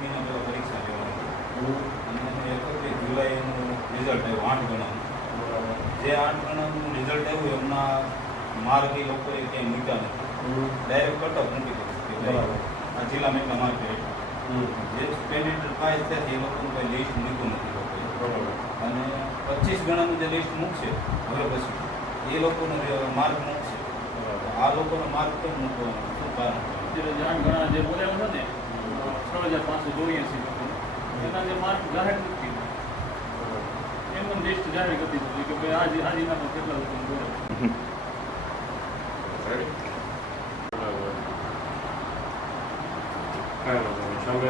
મહિના પહેલાં પરીક્ષા લેવાની અને જુલાઈનું રિઝલ્ટ આવ્યું આઠ ગણાનું. જે આઠ ગણાનું રિઝલ્ટ આવ્યું એમના માર્ગ એ લોકોએ ક્યાંય મૂક્યા નથી. ડાયરેક્ટ કટઅપ મૂકી દીધું આ જિલ્લા મેં માર્ગ જે સ્પેન્ડિટર થાય ત્યાંથી એ લોકોનું કંઈ લિસ્ટ મૂક્યું નથી લોકોએ. અને પચીસ ગણાનું જે લિસ્ટ મૂકશે હવે પછી એ લોકોનો માર્ગ મૂકશે. આ લોકોનો માર્ગ કેમ મૂકવાનો? શું કારણ? જાણ ગણા જે બોલેલો છે ને છ હજાર પાંચસો ચોર્યાસી એના જે માર્ક જાહેર નથી એમને લિસ્ટ જાહેર કરી દીધું કે ભાઈ આજે આજના પણ કેટલા બોલે